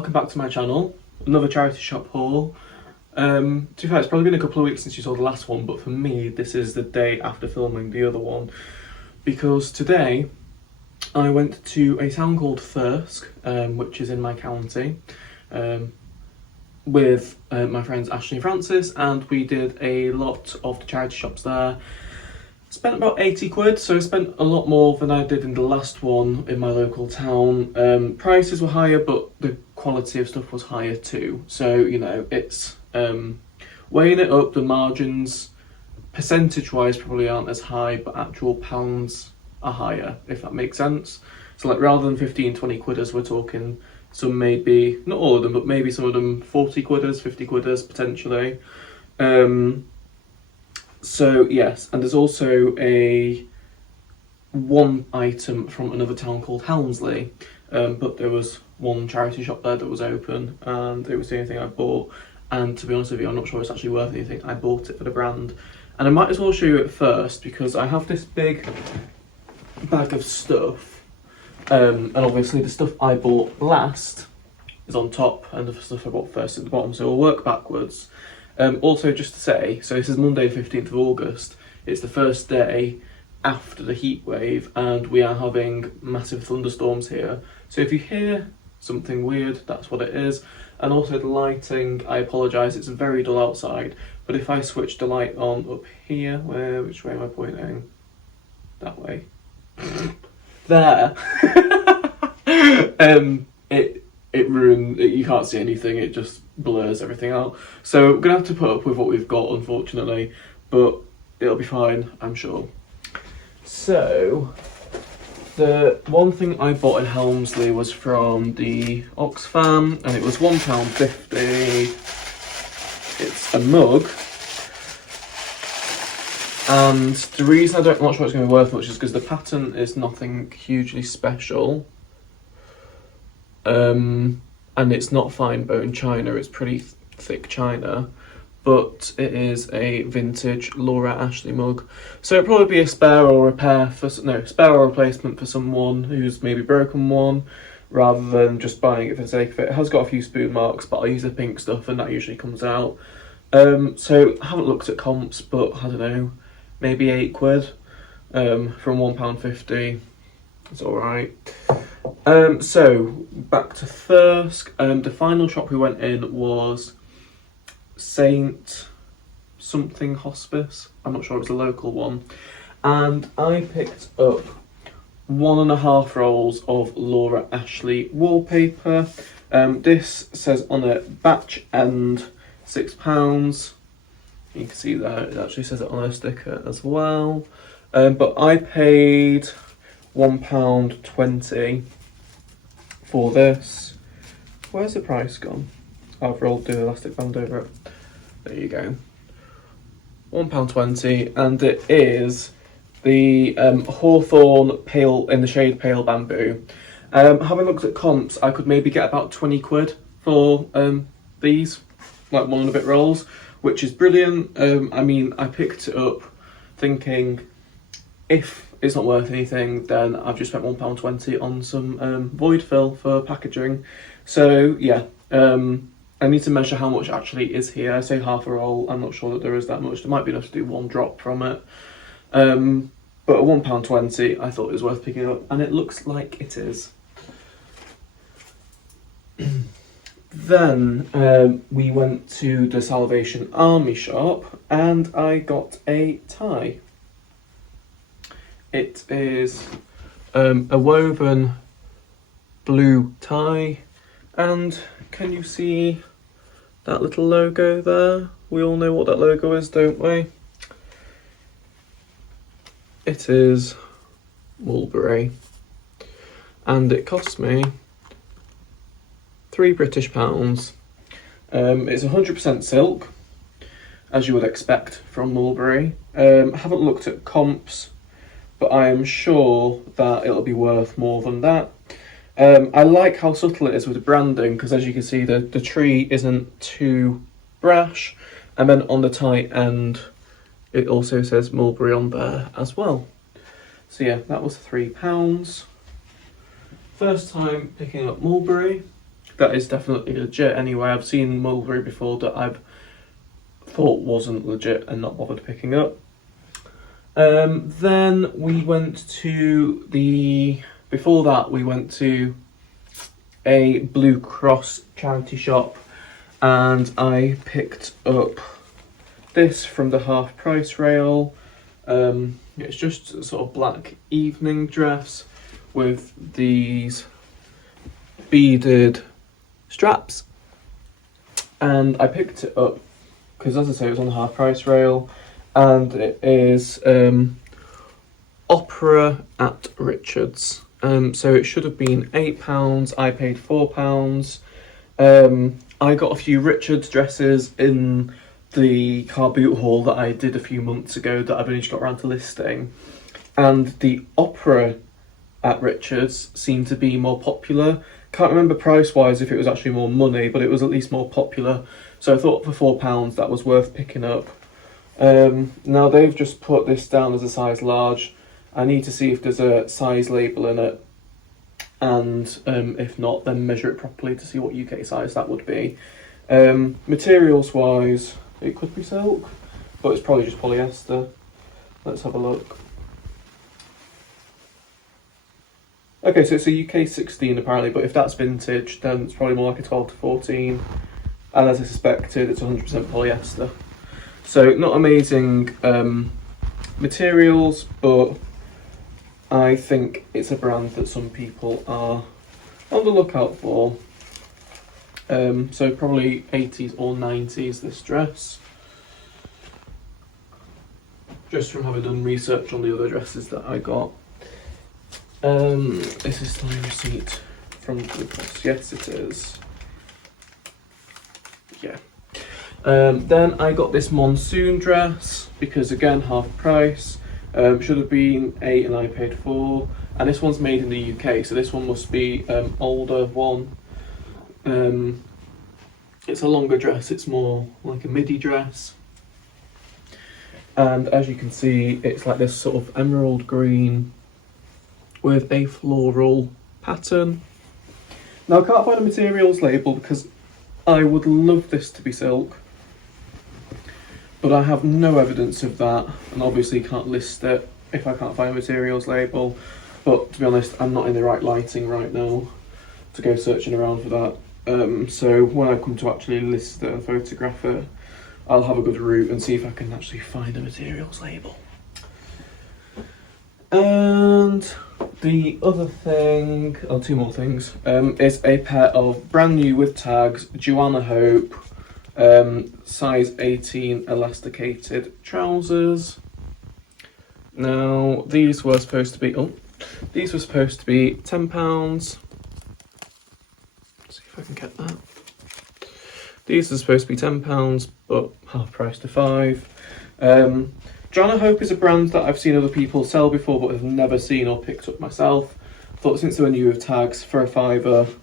welcome back to my channel. Another charity shop haul. To be fair, it's probably been a couple of weeks since you saw the last one, but for me this is the day after filming the other one, because today I went to a town called Thirsk, which is in my county, with my friends Ashley and Francis, and we did a lot of the charity shops there. Spent about 80 quid, so I spent a lot more than I did in the last one in my local town. Prices were higher, but the quality of stuff was higher too. So, you know, it's weighing it up, the margins percentage-wise probably aren't as high, but actual pounds are higher, if that makes sense. So like rather than 15, 20 quidders, we're talking some maybe, not all of them, but maybe some of them 40 quidders, 50 quidders potentially. So yes, and there's also one item from another town called Helmsley, but there was one charity shop there that was open, and it was the only thing I bought. And to be honest with you, I'm not sure it's actually worth anything. I bought it for the brand, and I might as well show you it first because I have this big bag of stuff, and obviously the stuff I bought last is on top, and the stuff I bought first at the bottom. So we'll work backwards. Also, just to say, so this is Monday 15th of August, it's the first day after the heat wave, and we are having massive thunderstorms here. So if you hear something weird, that's what it is. And also the lighting, I apologise, it's very dull outside, but if I switch the light on up here, which way am I pointing? That way. There. It ruined, you can't see anything, it just blurs everything out. So we're going to have to put up with what we've got, unfortunately, but it'll be fine, I'm sure. So, the one thing I bought in Helmsley was from the Oxfam, and it was £1.50. It's a mug. And the reason I'm not sure it's going to be worth much is because the pattern is nothing hugely special. And it's not fine bone china, it's pretty thick china, but it is a vintage Laura Ashley mug. So it'll probably be a spare or replacement for someone who's maybe broken one, rather than just buying it for the sake of it. It has got a few spoon marks, but I use the pink stuff and that usually comes out. So I haven't looked at comps, but I don't know, maybe 8 quid from £1.50. It's alright. So back to Thirsk. The final shop we went in was Saint something Hospice. I'm not sure, it was a local one. And I picked up 1.5 rolls of Laura Ashley wallpaper. This says on it batch end £6. You can see there, it actually says it on a sticker as well. But I paid £1.20 for this. Where's the price gone? I've rolled the elastic band over it. There you go. £1.20, and it is the Hawthorn Pale in the shade Pale Bamboo. Having looked at comps, I could maybe get about 20 quid for these, like 1 and a bit rolls, which is brilliant. I mean, I picked it up thinking if it's not worth anything, then I've just spent £1.20 on some void fill for packaging. So yeah, I need to measure how much actually is here. I say half a roll, I'm not sure that there is that much. There might be enough to do 1 drop from it. But at £1.20, I thought it was worth picking up, and it looks like it is. Then we went to the Salvation Army shop, and I got a tie. It is a woven blue tie, and can you see that little logo there? We all know what that logo is, don't we? It is Mulberry, and it cost me £3 British. It's 100% silk, as you would expect from Mulberry. I haven't looked at comps, but I am sure that it'll be worth more than that. I like how subtle it is with the branding, because as you can see, the tree isn't too brash, and then on the tie end it also says Mulberry on there as well. So yeah, that was £3. First time picking up Mulberry. that is definitely legit anyway. I've seen mulberry before that I've thought wasn't legit and not bothered picking up. Then we went to before that we went to a Blue Cross charity shop, and I picked up this from the half price rail. It's just a sort of black evening dress with these beaded straps, and I picked it up because, as I say, it was on the half price rail, and it is opera at Richards. So it should have been £8. I paid £4. I got a few Richards dresses in the car boot haul that I did a few months ago that I've only just got around to listing, and the opera at Richards seemed to be more popular. Can't remember price wise if it was actually more money, but it was at least more popular, so I thought for £4 that was worth picking up. Now they've just put this down as a size large. I need to see if there's a size label in it, and if not, then measure it properly to see what UK size that would be. Materials wise, it could be silk, but it's probably just polyester. Let's have a look. Okay, so it's a UK 16 apparently, but if that's vintage, then it's probably more like a 12 to 14. And as I suspected, it's 100% polyester. So not amazing materials, but I think it's a brand that some people are on the lookout for. So probably 80s or 90s, this dress. Just from having done research on the other dresses that I got. Is this my receipt from Blue Cross? Yes, it is. Yeah. Then I got this Monsoon Dress, because again, half price. Should have been £8 and I paid £4. And this one's made in the UK, so this one must be older one. It's a longer dress, it's more like a midi dress. And as you can see, it's like this sort of emerald green with a floral pattern. Now I can't find a materials label because I would love this to be silk, but I have no evidence of that, and obviously can't list it if I can't find a materials label. But to be honest, I'm not in the right lighting right now to go searching around for that. So when I come to actually list it and photograph it, I'll have a good route and see if I can actually find a materials label. And the other thing, two more things, is a pair of brand new with tags, Joanna Hope, size 18 elasticated trousers. Now these were supposed to be £10. Let's see if I can get that. These are supposed to be £10, but half price to £5. Joanna Hope is a brand that I've seen other people sell before, but have never seen or picked up myself. Thought since they were new with tags for a £5,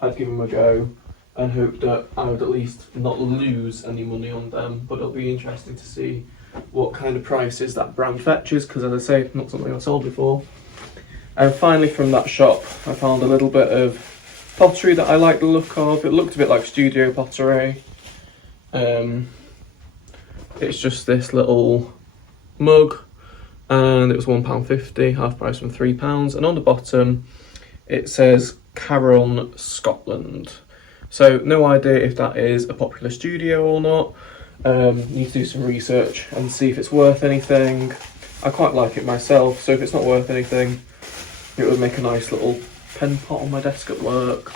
I'd give them a go and hope that I would at least not lose any money on them. But it'll be interesting to see what kind of prices that brand fetches, because as I say, not something I've sold before. And finally from that shop, I found a little bit of pottery that I like the look of. It looked a bit like studio pottery. It's just this little mug, and it was £1.50, half price from £3. And on the bottom it says Caron, Scotland. So no idea if that is a popular studio or not. Need to do some research and see if it's worth anything. I quite like it myself, so if it's not worth anything, it would make a nice little pen pot on my desk at work.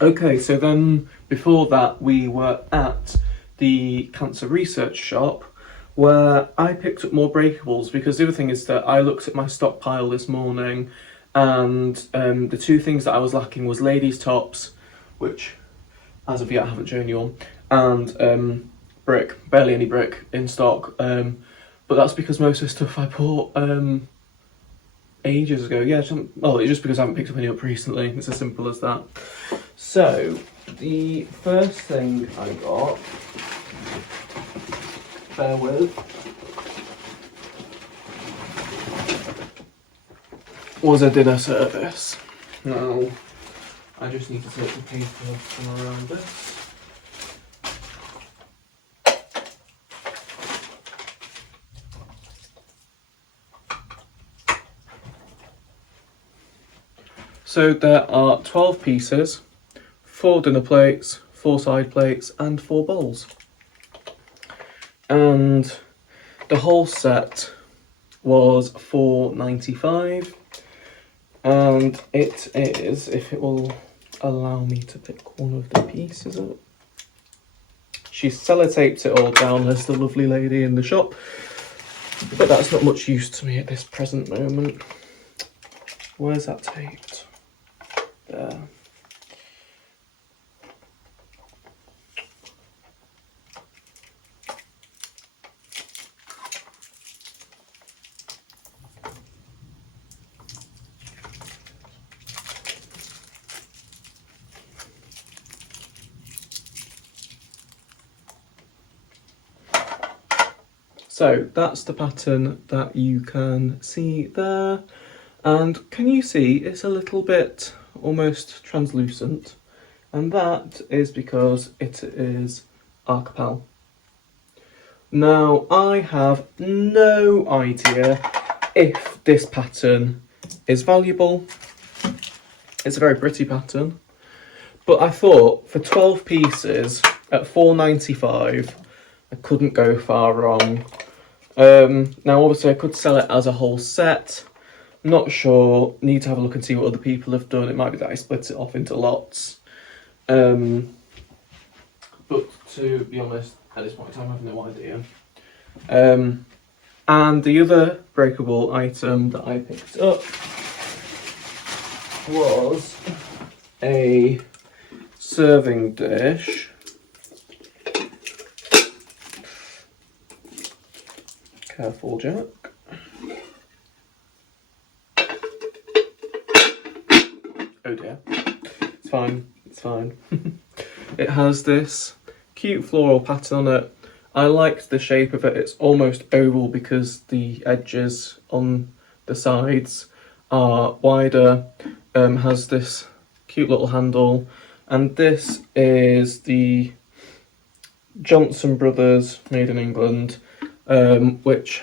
Okay, so then before that we were at the cancer research shop, where I picked up more breakables, because the other thing is that I looked at my stockpile this morning, and the two things that I was lacking was ladies' tops, which as of yet I haven't shown you on, and brick, barely any brick in stock, but that's because most of the stuff I bought ages ago. Yeah, well, it's just because I haven't picked up any up recently. It's as simple as that. So the first thing I got, bear with, was a dinner service. Now I just need to take the paper from around this. So there are 12 pieces, 4 dinner plates, 4 side plates and 4 bowls. And the whole set was $4.95, and it is, if it will allow me to pick one of the pieces up. She sellotaped it all down as the lovely lady in the shop, but that's not much use to me at this present moment. Where's that taped? There. So that's the pattern that you can see there. And can you see it's a little bit almost translucent? And that is because it is archipel. Now, I have no idea if this pattern is valuable. It's a very pretty pattern. But I thought for 12 pieces at $4.95, I couldn't go far wrong. Now, obviously, I could sell it as a whole set. Not sure. Need to have a look and see what other people have done. It might be that I split it off into lots. But to be honest, at this point in time, I have no idea. And the other breakable item that I picked up was a serving dish. Careful, Jack. Oh dear. It's fine. It's fine. It has this cute floral pattern on it. I liked the shape of it. It's almost oval because the edges on the sides are wider. Has this cute little handle. And this is the Johnson Brothers made in England. Which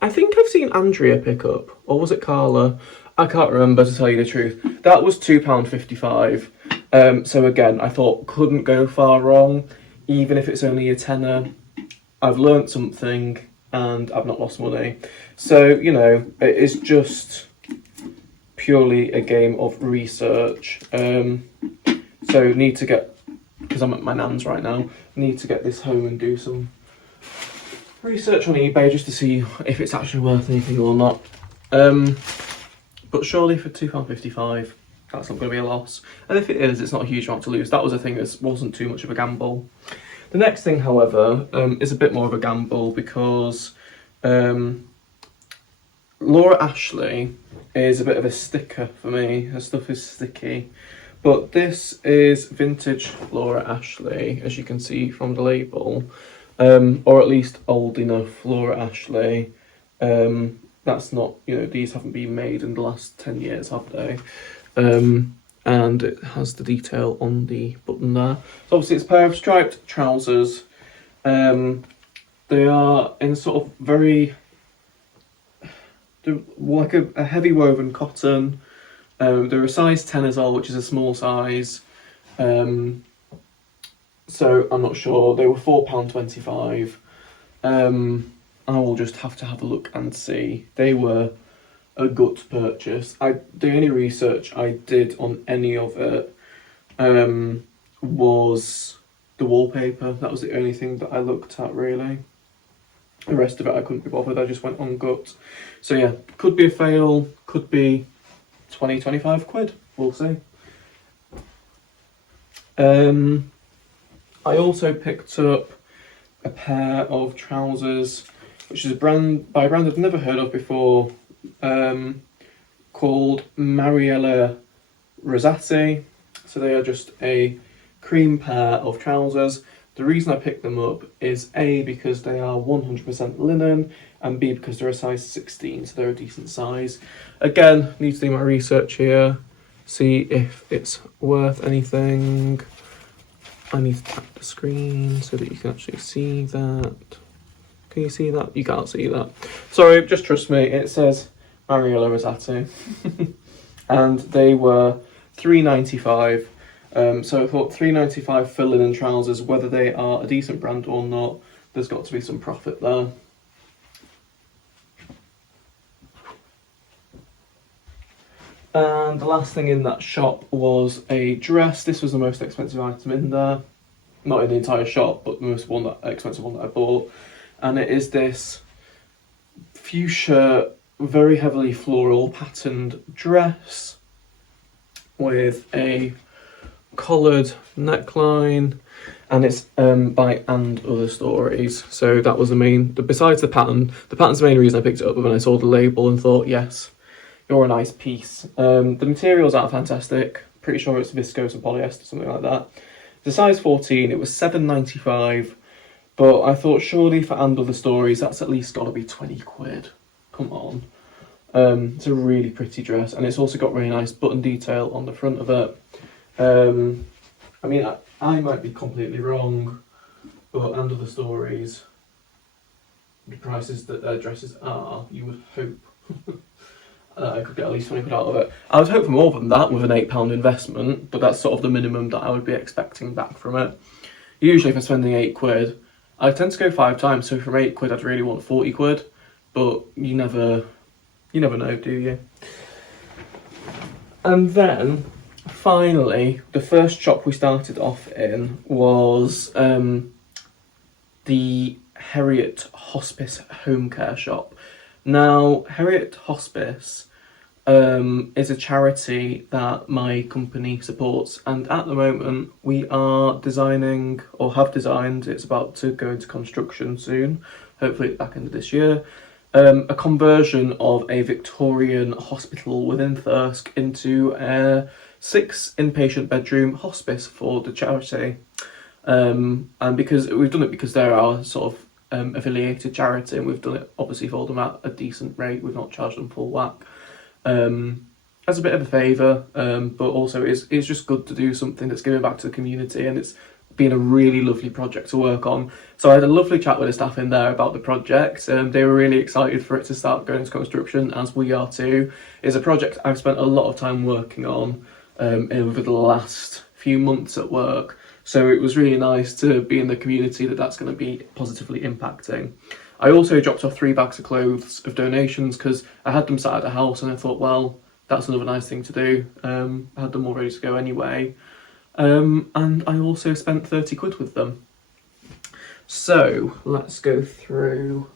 I think I've seen Andrea pick up, or was it Carla? I can't remember, to tell you the truth. That was £2.55. So again, I thought couldn't go far wrong, even if it's only a tenner. I've learnt something and I've not lost money. So, you know, it is just purely a game of research. So need to get, because I'm at my nan's right now, need to get this home and do some research on eBay just to see if it's actually worth anything or not. But surely for £2.55, that's not going to be a loss. And if it is, it's not a huge amount to lose. That was a thing that wasn't too much of a gamble. The next thing, however, is a bit more of a gamble because Laura Ashley is a bit of a sticker for me. Her stuff is sticky. But this is vintage Laura Ashley, as you can see from the label. Or at least old enough Laura Ashley. That's not, you know, these haven't been made in the last 10 years, have they? And it has the detail on the button there. So obviously it's a pair of striped trousers. They are in sort of very, like a heavy woven cotton. They're a size 10 as well, which is a small size. So I'm not sure. They were £4.25. I will just have to have a look and see. They were a gut purchase. The only research I did on any of it was the wallpaper. That was the only thing that I looked at, really. The rest of it I couldn't be bothered. I just went on gut. So yeah, could be a fail. Could be 20-25 quid. We'll see. I also picked up a pair of trousers, which is by a brand I've never heard of before, called Mariella Rosati. So they are just a cream pair of trousers. The reason I picked them up is A, because they are 100% linen, and B, because they're a size 16, so they're a decent size. Again, need to do my research here. see if it's worth anything. I need to tap the screen so that you can actually see that. Can you see that? You can't see that. Sorry, just trust me. It says Mariella Rosati. And they were £3.95. So I thought £3.95 for linen trousers, whether they are a decent brand or not, there's got to be some profit there. And the last thing in that shop was a dress. This was the most expensive item in there. Not in the entire shop, but the most expensive one that I bought. And it is this fuchsia, very heavily floral patterned dress with a collared neckline, and it's by And Other Stories. So that was besides the pattern's the main reason I picked it up, but when I saw the label and thought, yes, you're a nice piece. The materials are fantastic. Pretty sure it's viscose and polyester, something like that. The size 14, it was £7.95, but I thought surely for And Other Stories, that's at least got to be 20 quid. Come on. It's a really pretty dress, and it's also got really nice button detail on the front of it. I mean, I might be completely wrong, but And Other Stories, the prices that their dresses are, you would hope I could get at least 20 quid out of it. I would hope for more than that with an £8 investment, but that's sort of the minimum that I would be expecting back from it. Usually if I'm spending 8 quid, I tend to go 5 times, so from 8 quid I'd really want 40 quid, but you never know, do you? And then, finally, the first shop we started off in was the Heriot Hospice Home Care shop. Now, Heriot Hospice is a charity that my company supports, and at the moment we are designing, or have designed, it's about to go into construction soon, hopefully at the back end of this year, a conversion of a Victorian hospital within Thirsk into a 6 inpatient bedroom hospice for the charity. And because we've done it because they're our sort of affiliated charity, and we've done it obviously for them at a decent rate. We've not charged them full whack as a bit of a favour, but also it's just good to do something that's giving back to the community, and it's been a really lovely project to work on. So I had a lovely chat with the staff in there about the project, and they were really excited for it to start going into construction, as we are too. It's a project I've spent a lot of time working on over the last few months at work. So it was really nice to be in the community that's going to be positively impacting. I also dropped off 3 bags of clothes of donations because I had them sat at the house, and I thought, well, that's another nice thing to do. I had them all ready to go anyway. And I also spent 30 quid with them. So let's go through.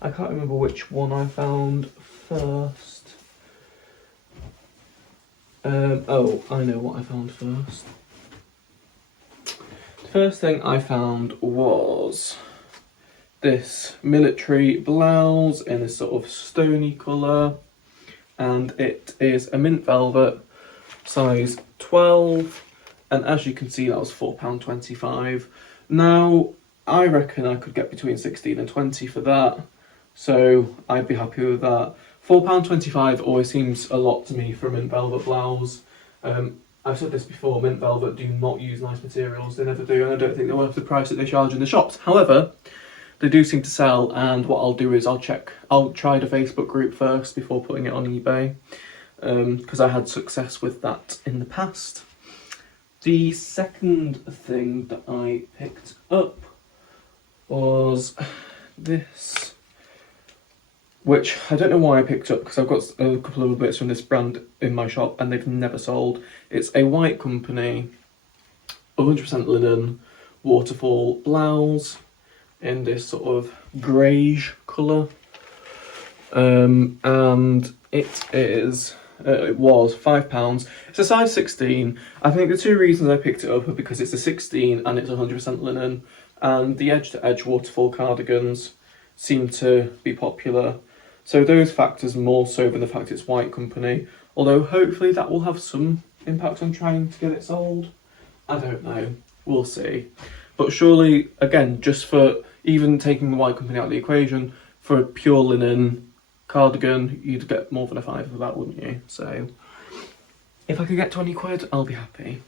I can't remember which one I found first. Oh, I know what I found first. The first thing I found was this military blouse in a sort of stony colour, and it is a mint velvet, size 12, and as you can see that was £4.25. Now I reckon I could get between 16 and 20 for that, so I'd be happy with that. £4.25 always seems a lot to me for a mint velvet blouse. I've said this before, mint velvet do not use nice materials, they never do, and I don't think they're worth the price that they charge in the shops. However, they do seem to sell, and what I'll do is I'll try the Facebook group first before putting it on eBay, because I had success with that in the past. The second thing that I picked up was this, which I don't know why I picked up, because I've got a couple of bits from this brand in my shop and they've never sold. It's a white company, 100% linen, Waterfall blouse in this sort of greige colour, and it was £5. It's a size 16. I think the 2 reasons I picked it up are because it's a 16 and it's 100% linen, and the edge-to-edge Waterfall cardigans seem to be popular. So those factors more so than the fact it's white company, although hopefully that will have some impact on trying to get it sold. I don't know, we'll see. But surely, again, just for even taking the white company out of the equation, for a pure linen cardigan, you'd get more than a £5 for that, wouldn't you? So If I could get 20 quid, I'll be happy.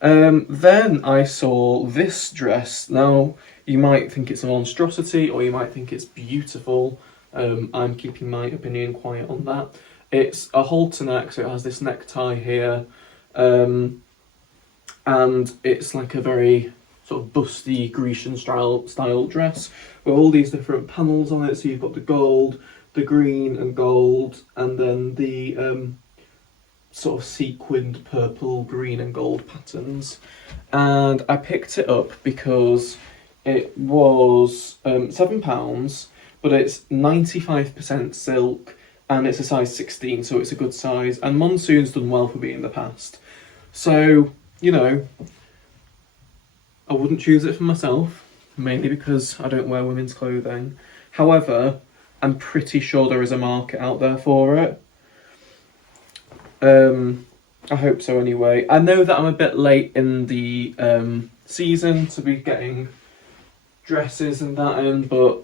Then I saw this dress. Now, you might think it's a monstrosity or you might think it's beautiful. I'm keeping my opinion quiet on that. It's a halter neck, so it has this necktie here. And it's like a very sort of busty Grecian style dress with all these different panels on it. So you've got the gold, the green and gold, and then the sort of sequined purple, green and gold patterns. And I picked it up because it was £7, but it's 95% silk and it's a size 16, so it's a good size. And Monsoon's done well for me in the past. So, you know, I wouldn't choose it for myself, mainly because I don't wear women's clothing. However, I'm pretty sure there is a market out there for it. I hope so anyway. I know that I'm a bit late in the season to be getting dresses and that in, but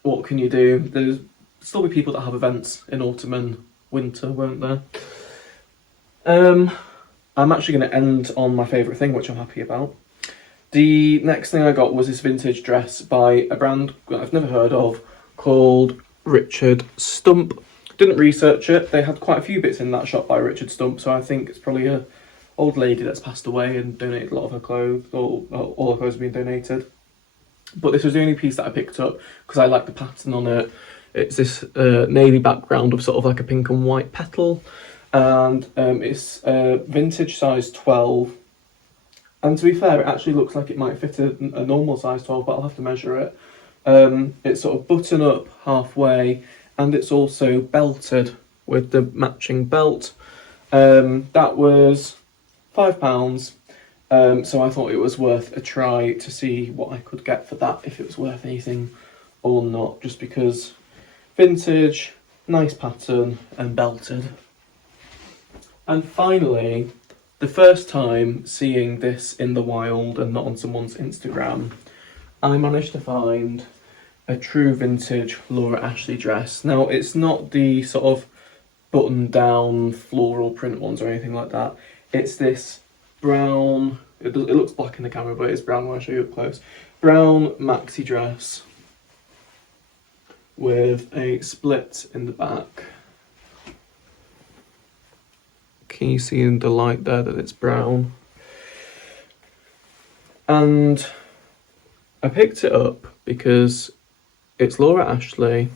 what can you do? There's still be people that have events in autumn and winter, won't there? I'm actually going to end on my favourite thing, which I'm happy about. The next thing I got was this vintage dress by a brand that I've never heard of called Richard Stump. Didn't research it. They had quite a few bits in that shop by Richard Stump, so I think it's probably a old lady that's passed away and donated a lot of her clothes, or all her clothes have been donated. But this was the only piece that I picked up because I like the pattern on it. It's this navy background with sort of like a pink and white petal, and it's vintage size 12. And to be fair, it actually looks like it might fit a normal size 12, but I'll have to measure it. It's sort of button up halfway, and it's also belted with the matching belt. That was £5, so I thought it was worth a try to see what I could get for that, if it was worth anything or not, just because vintage, nice pattern and belted. And finally, the first time seeing this in the wild and not on someone's Instagram, I managed to find a true vintage Laura Ashley dress. Now, it's not the sort of button-down floral print ones or anything like that. It's this brown, it looks black in the camera, but it's brown when I show you up close. Brown maxi dress with a split in the back. Can you see in the light there that it's brown? And I picked it up because it's Laura Ashley,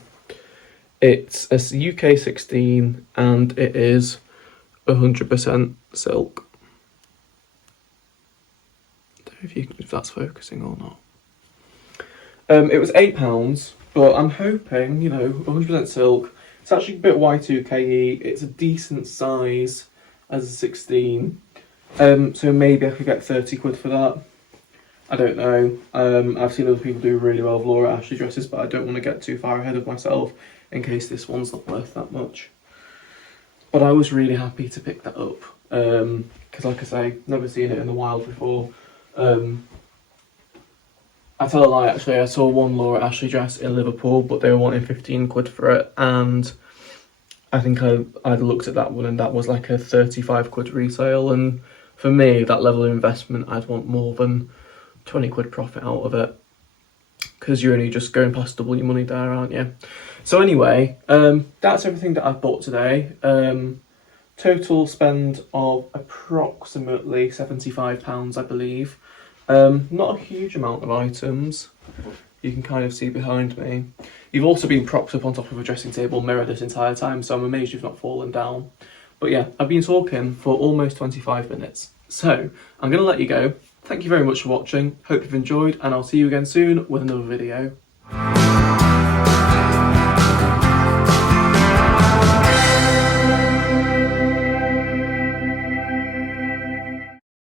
it's a UK 16, and it is 100% silk. I don't know if that's focusing or not. It was £8, but I'm hoping, 100% silk. It's actually a bit Y2KE. It's a decent size as a 16. So maybe I could get 30 quid for that. I don't know. I've seen other people do really well with Laura Ashley dresses, but I don't want to get too far ahead of myself in case this one's not worth that much. But I was really happy to pick that up because, like I say, never seen it in the wild before. I tell a lie, actually. I saw one Laura Ashley dress in Liverpool, but they were wanting 15 quid for it, and I think I'd looked at that one and that was like a 35 quid resale, and for me, that level of investment, I'd want more than 20 quid profit out of it, because you're only just going past double your money there, aren't you? So anyway, that's everything that I've bought today. Total spend of approximately £75, I believe. Not a huge amount of items. You can kind of see behind me. You've also been propped up on top of a dressing table mirror this entire time, so I'm amazed you've not fallen down. But yeah, I've been talking for almost 25 minutes. So, I'm going to let you go. Thank you very much for watching. Hope you've enjoyed, and I'll see you again soon with another video.